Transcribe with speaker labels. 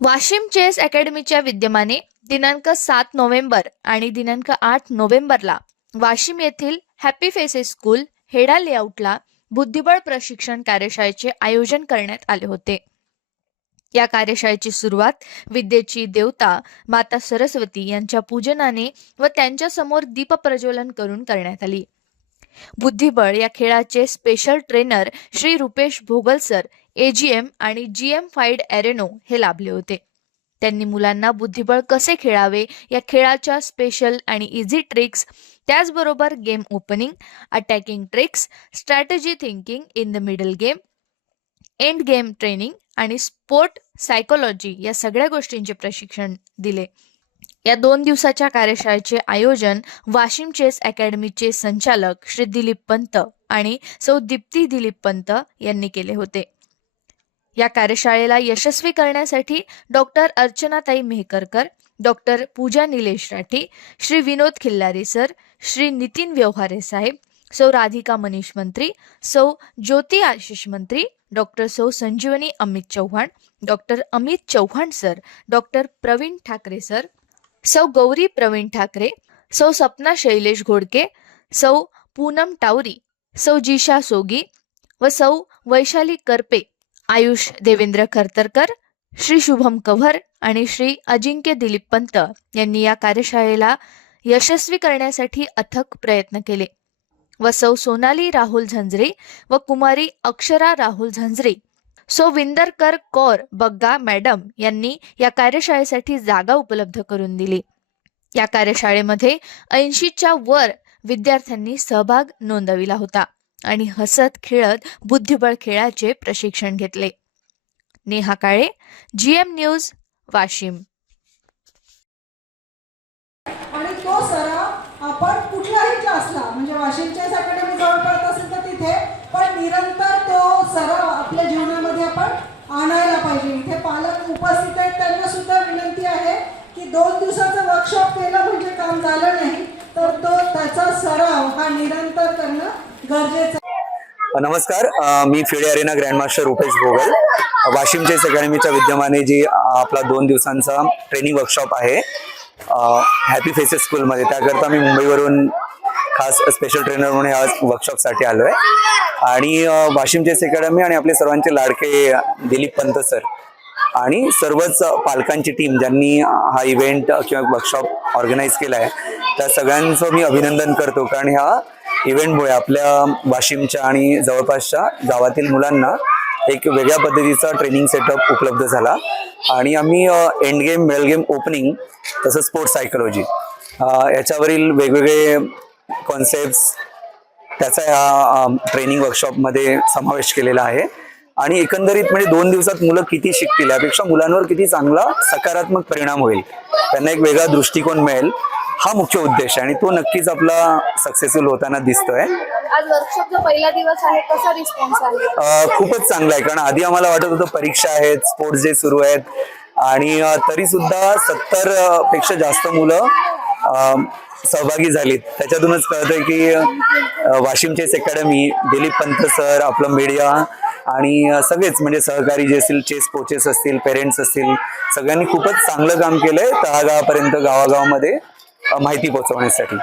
Speaker 1: Washim chess अकॅडमीच्या विद्यमाने दिनांक सात नोव्हेंबर आणि दिनांक आठ नोव्हेंबरला वाशिम येथील हॅपी फेसेस स्कूल हेडा लेआउटला बुद्धिबळ प्रशिक्षण कार्यशाळेचे आयोजन करण्यात आले होते. या कार्यशाळेची सुरुवात विद्येची देवता माता सरस्वती यांच्या पूजनाने व त्यांच्यासमोर दीप प्रज्वलन करून करण्यात आली. बुद्धिबळ या खेळाचे special trainer Shri Rupesh Bhogal sir AGM आणि जीएम फाईड एरेनो हे लाभले होते. त्यांनी मुलांना बुद्धिबळ कसे खेळावे या खेळाच्या स्पेशल आणि इझी ट्रिक्स त्याचबरोबर game opening attacking tricks strategy thinking in the middle game end game training आणि स्पोर्ट सायकोलॉजी या सगळ्या गोष्टींचे प्रशिक्षण दिले. या दोन दिवसाच्या कार्यशाळेचे आयोजन वाशिम चेस अकॅडमीचे संचालक श्री दिलीप पंत आणि सौ दीप्ती दिलीप पंत यांनी केले होते. या कार्यशाळेला यशस्वी करण्यासाठी doctor अर्चनाताई Mehkarkar doctor Pooja Nilesh Rathi Shri Vinod Khillari sir Shri Nitin Vyavahare साहेब सौ राधिका मनीष मंत्री सौ ज्योती Ashish Mantri doctor Sau Sanjivani Amit Chavan doctor Amit Chavan sir doctor Pravin Thakare sir Sau Gauri Pravin Thackeray सौ सपना शैलेश घोडके सौ पूनम टावरी सौ जिशा सोगी व सौ वैशाली करपे आयुष देवेंद्र करतरकर श्री शुभम कव्हर आणि श्री अजिंक्य दिलीप पंत यांनी या कार्यशाळेला यशस्वी करण्यासाठी अथक प्रयत्न केले. व सौ सोनाली राहुल झंझरे व कुमारी अक्षरा राहुल झंझरे. सो विंदरकर कौर बग्गा मॅडम यांनी या कार्यशाळेसाठी जागा उपलब्ध करून दिली. या कार्यशाळेमध्ये ऐंशीच्या वर विद्यार्थ्यांनी सहभाग नोंदविला होता. आणि हसत खेळत बुद्धिबळ खेळाचे प्रशिक्षण घेतले. Neha Kale GM news Washim.
Speaker 2: आणि तो सराव आपण कुठल्याही क्लासला म्हणजे वाशिमच्या अकॅडमी जवळ पडत असेल तर तिथे पण निरंतर तो सराव आपल्या जीवनामध्ये आपण आणायला पाहिजे. इथे पालक उपस्थित आहेत त्यांना सुद्धा विनंती आहे की दोन दिवसाचं वर्कशॉप केलं म्हणजे काम झालं नाही तर तो त्याचा सराव हा निरंतर करणं गरजेचं
Speaker 3: नमस्कार. मी FIDE arena grandmaster Rupesh Bhogal. Washim chess अकॅडमीच्या विद्यमाने जी आपला दोन दिवसांचा ट्रेनिंग वर्कशॉप आहे हॅपी फेसेस स्कूलमध्ये त्याकरता मी मुंबईवरून खास स्पेशल ट्रेनर म्हणून या वर्कशॉपसाठी आलो आहे आणि वाशिम चेस अकॅडमी आणि आपले सर्वांचे लाडके दिलीप पंत सर आणि सर्वच पालकांची टीम ज्यांनी हा इव्हेंट किंवा वर्कशॉप ऑर्गनाईज केला आहे त्या सगळ्यांचं मी अभिनंदन करतो. कारण ह्या इव्हेंटमुळे आपल्या वाशिमच्या आणि जवळपासच्या गावातील मुलांना एक वेगळ्या पद्धतीचा ट्रेनिंग सेटअप उपलब्ध झाला. आणि आम्ही end game mail game opening तसंच स्पोर्ट्स सायकोलॉजी याच्यावरील वेगवेगळे कॉन्सेप्ट त्याचा या ट्रेनिंग वर्कशॉपमध्ये समावेश केलेला आहे. आणि एकंदरीत म्हणजे दोन दिवसात मुलं किती शिकतील यापेक्षा मुलांवर किती चांगला सकारात्मक परिणाम होईल त्यांना एक वेगळा दृष्टिकोन मिळेल. हा मुख्य उद्देश आहे आणि तो नक्कीच आपला सक्सेसफुल होताना दिसतोय.
Speaker 1: आज वर्कशॉपचा पहिला दिवस आहे कसा रिस्पॉन्स आहे?
Speaker 3: अ, खूपच चांगलं आहे कारण आधी आम्हाला वाटत होतं परीक्षा आहेत स्पोर्ट्स डे सुरू आहेत आणि तरी सुद्धा सत्तरपेक्षा जास्त मुलं सहभागी झालीत. त्याच्यातूनच कळतंय की Washim chess academy Dilip Pant sir आपलं मीडिया आणि सगळेच म्हणजे सहकारी जे असतील चेस कोचेस असतील पेरेंट्स असतील सगळ्यांनी खूपच चांगलं काम केलंय तळागाळापर्यंत गावागावामध्ये. माहिती पोहोचवण्यासाठी.